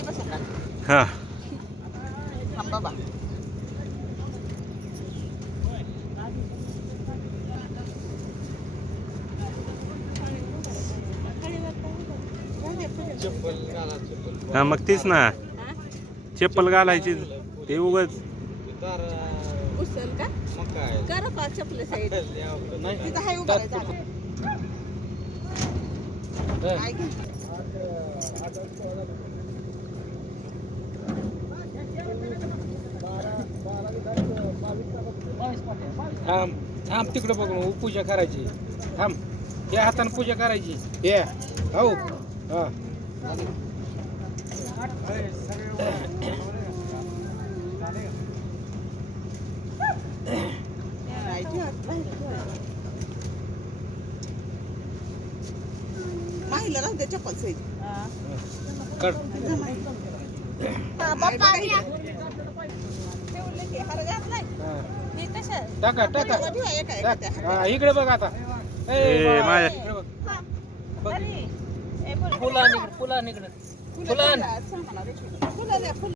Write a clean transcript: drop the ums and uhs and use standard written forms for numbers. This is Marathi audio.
खाली बसू का हा थांब बाबा हा मग तीच ना चप्पल घालायची ते उगाच उचल का कर का चपले साईड तिथं हाय उभा राहायचं काय घे थांब थांब तिकडे बघून पूजा करायची थांब या हाताने पूजा करायची हे हो हा माहिला राहते चप्पल साईड कट टाका टाका हा, इकडे बघ आता ए माझ्या इकडे बघ फुला निकडे फुला निकडे फुला फुलं